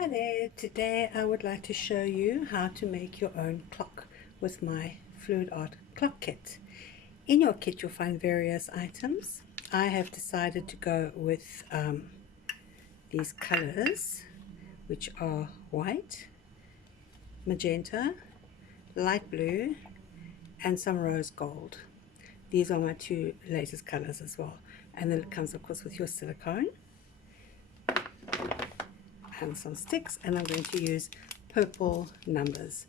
Hi there, today I would like to show you how to make your own clock with my Fluid Art clock kit. In your kit you'll find various items. I have decided to go with these colors, which are white, magenta, light blue and some rose gold. These are my two latest colors as well, and then it comes of course with your silicone and some sticks, and I'm going to use purple numbers.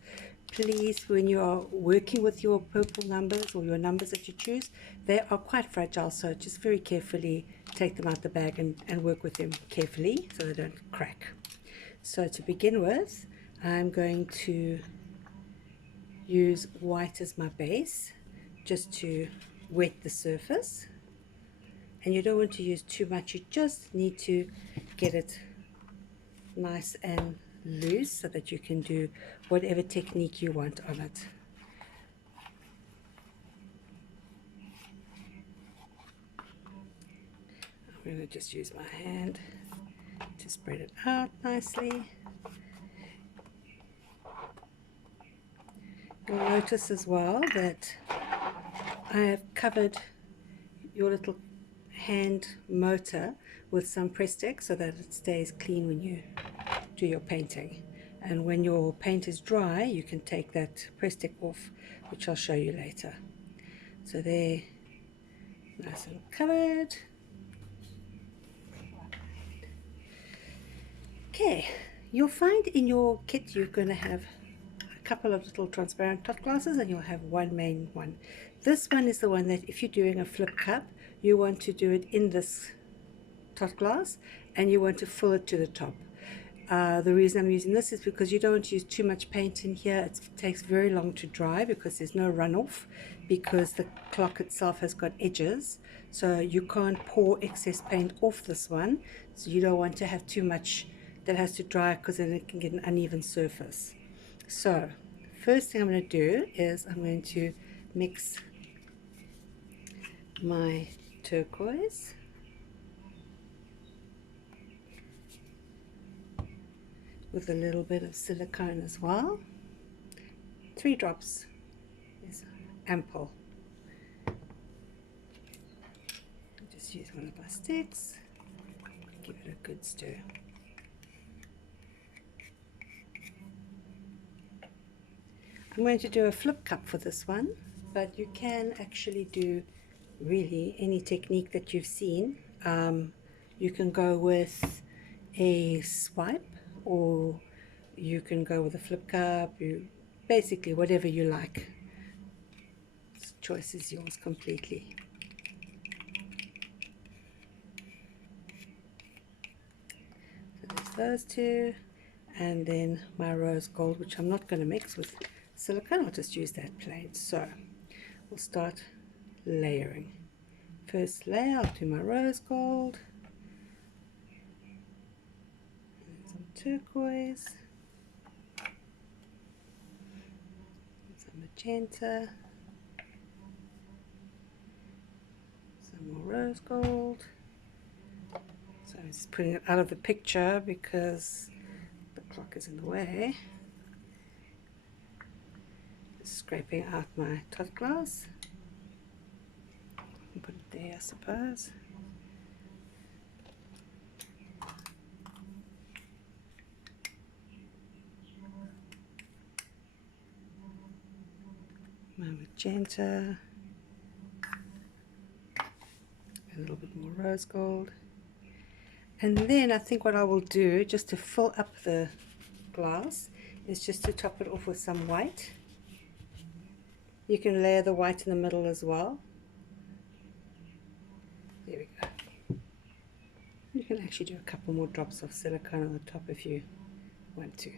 Please, when you are working with your purple numbers or your numbers that you choose, they are quite fragile, so just very carefully take them out the bag and work with them carefully so they don't crack. So to begin with, I'm going to use white as my base just to wet the surface, and you don't want to use too much, you just need to get it nice and loose so that you can do whatever technique you want on it. I'm going to just use my hand to spread it out nicely. You'll notice as well that I have covered your little hand motor with some Prestex so that it stays clean when you do your painting, and when your paint is dry you can take that Prestex off, which I'll show you later. So they're nice and covered. Okay, you'll find in your kit you're going to have a couple of little transparent tot glasses, and you'll have one main one. This one is the one that if you're doing a flip cup, you want to do it in this tot glass and you want to fill it to the top. The reason I'm using this is because you don't want to use too much paint in here. It takes very long to dry because there's no runoff, because the clock itself has got edges, so you can't pour excess paint off this one. So you don't want to have too much that has to dry, because then it can get an uneven surface. So first thing I'm going to do is I'm going to mix my turquoise with a little bit of silicone as well. 3 drops is ample. Just use one of my sticks, give it a good stir. I'm going to do a flip cup for this one, but you can actually do really any technique that you've seen. You can go with a swipe, or you can go with a flip cup. You basically whatever you like. This choice is yours completely. So there's those two, and then my rose gold, which I'm not going to mix with silicone, I'll just use that plain. So we'll start layering. First layer, I'll do my rose gold, and some turquoise, some magenta, some more rose gold. So I'm just putting it out of the picture because the clock is in the way. Just scraping out my tot glass. And put it there, I suppose. My magenta, a little bit more rose gold, and then I think what I will do, just to fill up the glass, is just to top it off with some white. You can layer the white in the middle as well. There we go. You can actually do a couple more drops of silicone on the top if you want to.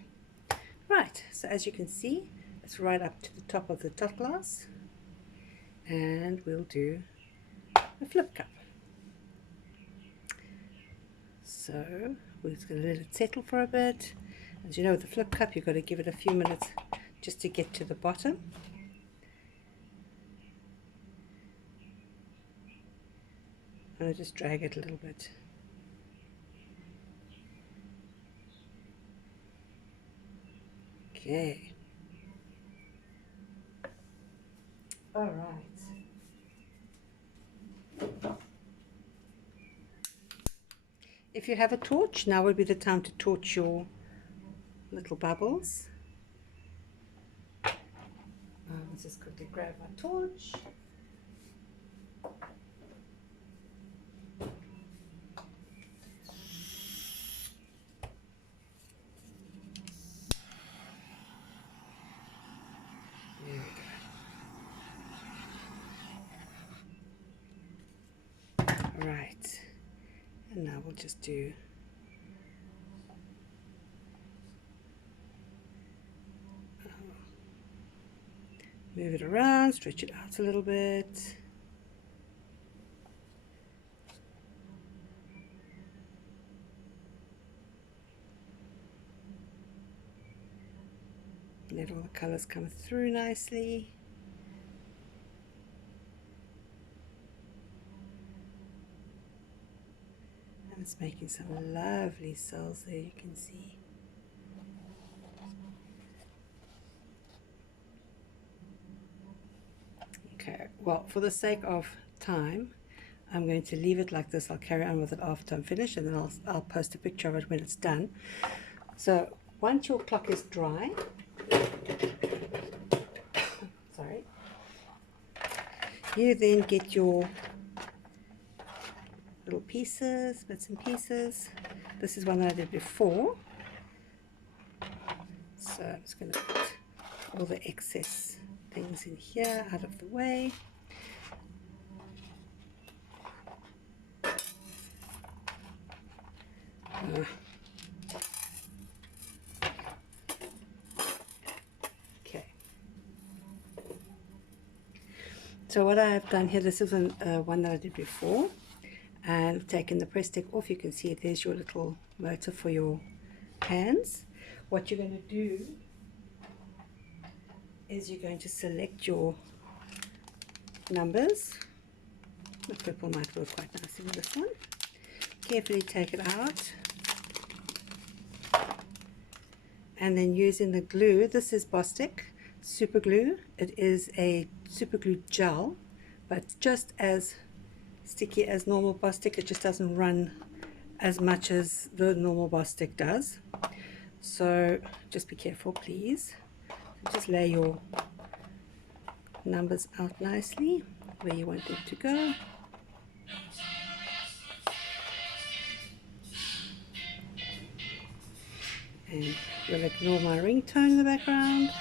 Right, so as you can see, it's right up to the top of the tot glass, and we'll do a flip cup. So we're just going to let it settle for a bit. As you know, with the flip cup you've got to give it a few minutes just to get to the bottom. And I just drag it a little bit. Okay. All right. If you have a torch, now would be the time to torch your little bubbles. Let's just quickly grab my torch. There we go. All right. And now we'll just do move it around, stretch it out a little bit. Let all the colors come through nicely. And it's making some lovely cells there, you can see. Okay, well, for the sake of time, I'm going to leave it like this. I'll carry on with it after I'm finished, and then I'll post a picture of it when it's done. So once your clock is dry, sorry, you then get your little pieces, bits and pieces. This is one that I did before. So I'm just going to put all the excess things in here out of the way. Okay. So what I have done here, this is one that I did before, and I've taken the press stick off. You can see there's your little motor for your hands. What you're going to do is you're going to select your numbers. The purple might work quite nicely with this one. Carefully take it out, and then using the glue, this is Bostik super glue. It is a super glue gel, but just as sticky as normal Bostik. It just doesn't run as much as the normal Bostik does, so just be careful, please. Just lay your numbers out nicely where you want them to go. And we'll ignore my ringtone in the background.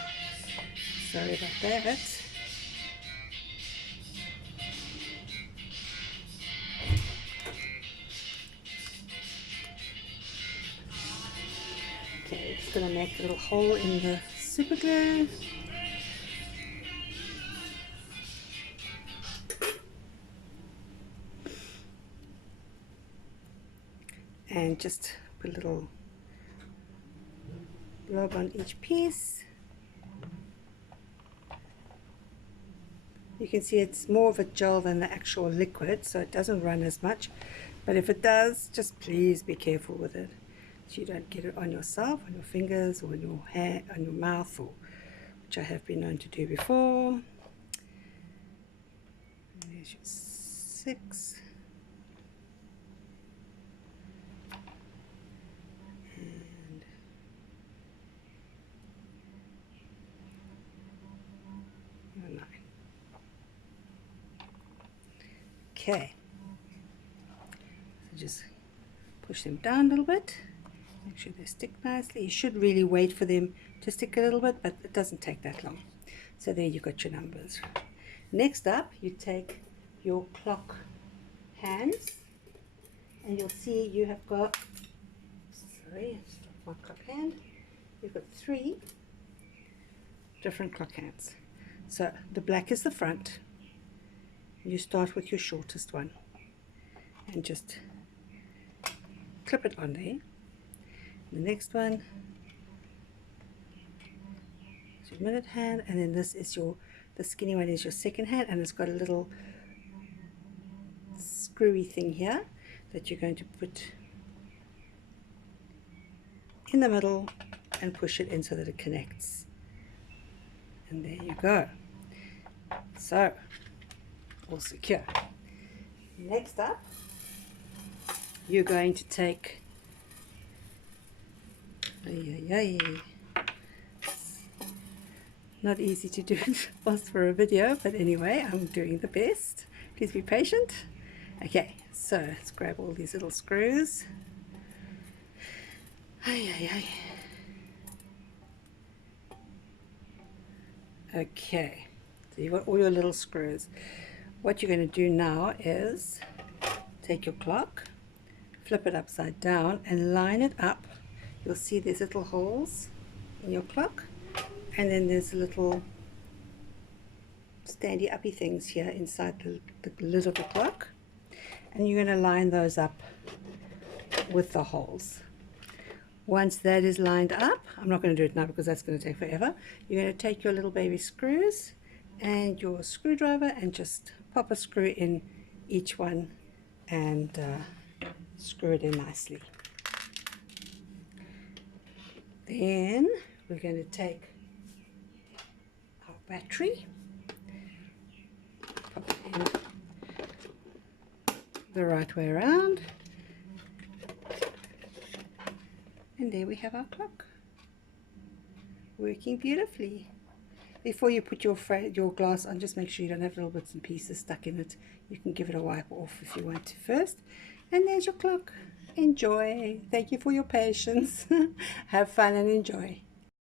Sorry about that. Okay, just going to make a little hole in the super glue. And just put a little rub on each piece. You can see it's more of a gel than the actual liquid, so it doesn't run as much, but if it does, just please be careful with it so you don't get it on yourself, on your fingers, or on your hair, on your mouth, or which I have been known to do before. And there's your 6. Okay, so just push them down a little bit, make sure they stick nicely. You should really wait for them to stick a little bit, but it doesn't take that long. So there you've got your numbers. Next up, you take your clock hands, and you'll see you have got, sorry, my clock hand, you've got 3 different clock hands. So the black is the front. You start with your shortest one and just clip it on there. The next one is your minute hand, and then this is the skinny one is your second hand, and it's got a little screwy thing here that you're going to put in the middle and push it in so that it connects. And there you go. So, all secure. Next up, you're going to take, not easy to do it whilst for a video, but anyway, I'm doing the best. Please be patient. Okay, so let's grab all these little screws. Okay, so you've got all your little screws. What you're going to do now is take your clock, flip it upside down and line it up. You'll see there's little holes in your clock, and then there's little standy uppy things here inside the lid of the clock, and you're going to line those up with the holes. Once that is lined up, I'm not going to do it now because that's going to take forever. You're going to take your little baby screws and your screwdriver and just pop a screw in each one and screw it in nicely. Then we're going to take our battery, pop it in the right way around, and there we have our clock working beautifully. Before you put your glass on, just make sure you don't have little bits and pieces stuck in it. You can give it a wipe off if you want to first. And there's your clock. Enjoy. Thank you for your patience. Have fun and enjoy.